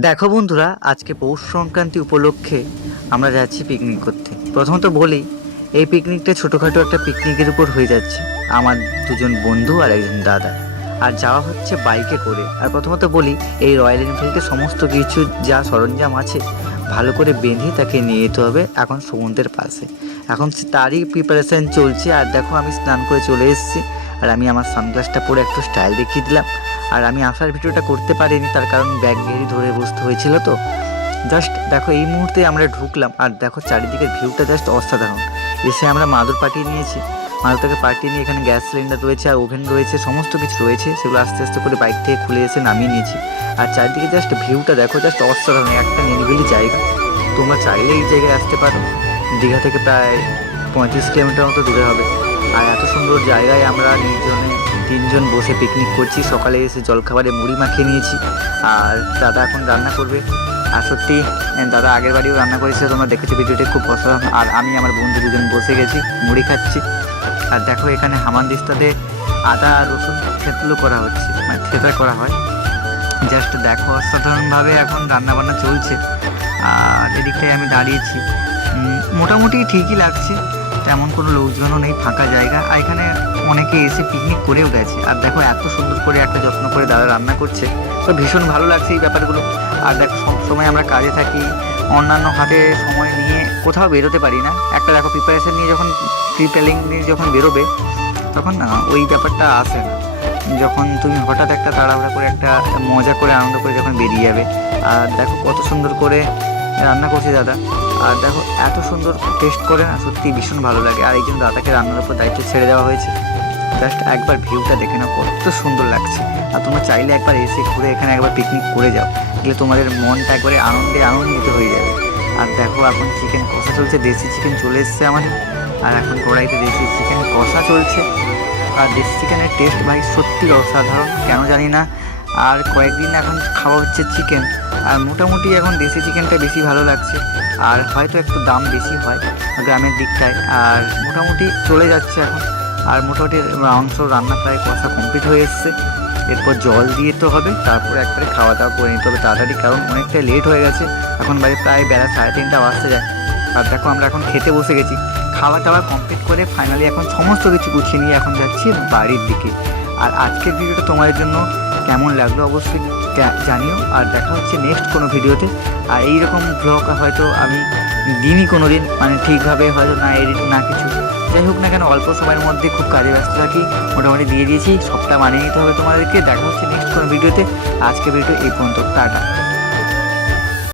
দেখো বন্ধুরা, আজকে পৌষ সংক্রান্তি উপলক্ষে আমরা যাচ্ছি পিকনিক করতে। প্রথমত বলি, এই পিকনিকটা ছোটোখাটো একটা পিকনিকের উপর হয়ে যাচ্ছে। আমার দুজন বন্ধু আর একজন দাদা, আর যাওয়া হচ্ছে বাইকে করে। আর প্রথমত বলি, এই রয়্যাল এনফিল্ডের সমস্ত কিছু যা সরঞ্জাম আছে ভালো করে বেঁধে তাকে নিয়ে যেতে হবে এখন সমুদ্রের পাশে। এখন তারই প্রিপারেশান চলছে। আর দেখো, আমি স্নান করে চলে এসেছি, আর আমি আমার সানগ্লাসটা পরে একটু স্টাইল দেখিয়ে দিলাম। আর আমি আসার ভিডিওটা করতে পারিনি, তার কারণ ব্যাগ ঘেরি ধরে বসতে হয়েছিল। তো জাস্ট দেখো, এই মুহূর্তে আমরা ঢুকলাম, আর দেখো চারিদিকের ভিউটা জাস্ট অসাধারণ। এসে আমরা মাদুর পাঠিয়ে নিয়েছি, মাদুর থেকে পাঠিয়ে নিয়ে এখানে গ্যাস সিলিন্ডার রয়েছে, আর ওভেন রয়েছে, সমস্ত কিছু রয়েছে। সেগুলো আস্তে আস্তে করে বাইক থেকে খুলে এসে নামিয়ে নিয়েছি। আর চারিদিকে জাস্ট ভিউটা দেখো, জাস্ট অসাধারণ একটা নিরিবিলি জায়গা। তোমরা চাইলে এই জায়গায় আসতে পারো। দীঘা থেকে প্রায় 35 কিলোমিটার মতো দূরে হবে। আর এত সুন্দর জায়গায় আমরা তিনজন বসে পিকনিক করছি। সকালে এসে জলখাবারে মুড়ি মাখিয়ে নিয়েছি, আর দাদা এখন রান্না করবে। আর সত্যি দাদা আগের বাড়িও রান্না করেছে, তোমরা দেখেছো ভিডিওটি, খুব অসাধারণ। আর আমি আমার বন্ধু দুজন বসে গেছি, মুড়ি খাচ্ছি। আর দেখো, এখানে হামানদিস্তাতে আদা আর রসুন থেতলো করা হচ্ছে, মানে থেতলা করা হয়। জাস্ট দেখো, অসাধারণভাবে এখন রান্নাবান্না চলছে। আর এদিকটায় আমি দাঁড়িয়েছি, মোটামুটি ঠিকই লাগছে, তেমন কোনো লোকজনও নেই, ফাঁকা জায়গা। আর এখানে অনেকে এসে পিকনিক করেও গেছে। আর দেখো, এত সুন্দর করে একটা যত্ন করে দাদা রান্না করছে, তো ভীষণ ভালো লাগছে এই ব্যাপারগুলো। আর দেখো, সবসময় আমরা কাজে থাকি, অন্যান্য হাতে সময় নিয়ে কোথাও বেরোতে পারি না। একটা দেখো, প্রিপারেশন নিয়ে যখন প্রিপ্যালিং নিয়ে যখন বেরোবে, তখন না ওই ব্যাপারটা আসে না, যখন তুমি হঠাৎ একটা তাড়াহুড়া করে একটা মজা করে আনন্দ করে যখন বেরিয়ে যাবে। আর দেখো কত সুন্দর করে রান্না করছে দাদা। আর দেখো, এত সুন্দর টেস্ট করে না, সত্যি ভীষণ ভালো লাগে। আর এই জন্য দাদাকে রান্নার উপর দায়িত্ব ছেড়ে দেওয়া হয়েছে। জাস্ট একবার ভিউটা দেখে নাও, কত সুন্দর লাগছে। আর তোমরা চাইলে একবার এসে ঘুরে এখানে একবার পিকনিক করে যাও, গেলে তোমাদের মনটা একবারে আনন্দিত হয়ে যাবে। আর দেখো, এখন চিকেন কষা চলছে, দেশি চিকেন চলে এসছে আমাদের। আর এখন কড়াইতে দেশি চিকেন কষা চলছে। আর দেশি চিকেনের টেস্ট ভাই সত্যি অসাধারণ, কেন জানি না। আর কয়েকদিন এখন খাওয়া হচ্ছে চিকেন, আর মোটামুটি এখন দেশি চিকেনটা বেশি ভালো লাগছে। আর হয়তো একটু দাম বেশি হয় গ্রামের দিকটায়। আর মোটামুটি চলে যাচ্ছে এখন। আর মোটামুটি মাংস রান্না প্রায় কষা কমপ্লিট হয়ে এসছে। এরপর জল দিয়ে তো হবে, তারপরে একবারে খাওয়া দাওয়া করে নিতে হবে তাড়াতাড়ি, কারণ অনেকটা লেট হয়ে গেছে। এখন প্রায় বেলা 3:30 বাজতে যায়। আর দেখো, আমরা এখন খেতে বসে গেছি। খাওয়া দাওয়া কমপ্লিট করে ফাইনালি এখন সমস্ত কিছু গুছিয়ে নিয়ে এখন যাচ্ছি বাড়ির দিকে। আর আজকের ভিডিওটা তোমাদের জন্য কেমন লাগলো অবশ্যই জানিও। আর দেখা হচ্ছে নেক্সট কোনো ভিডিওতে। আর এইরকম ব্লগ হয়তো আমি দিনই কোনো দিন, মানে ঠিকভাবে হয়তো না এডিট না কিছু, যাই হোক না কেন, অল্প সময়ের মধ্যে খুব কাজে ব্যস্ত থাকি, মোটামুটি দিয়ে দিয়েছি। সবটা মানিয়ে নিতে হবে তোমাদেরকে। দেখা হচ্ছে নেক্সট কোনো ভিডিওতে। আজকে ভিডিও এই পর্যন্ত, টাটা।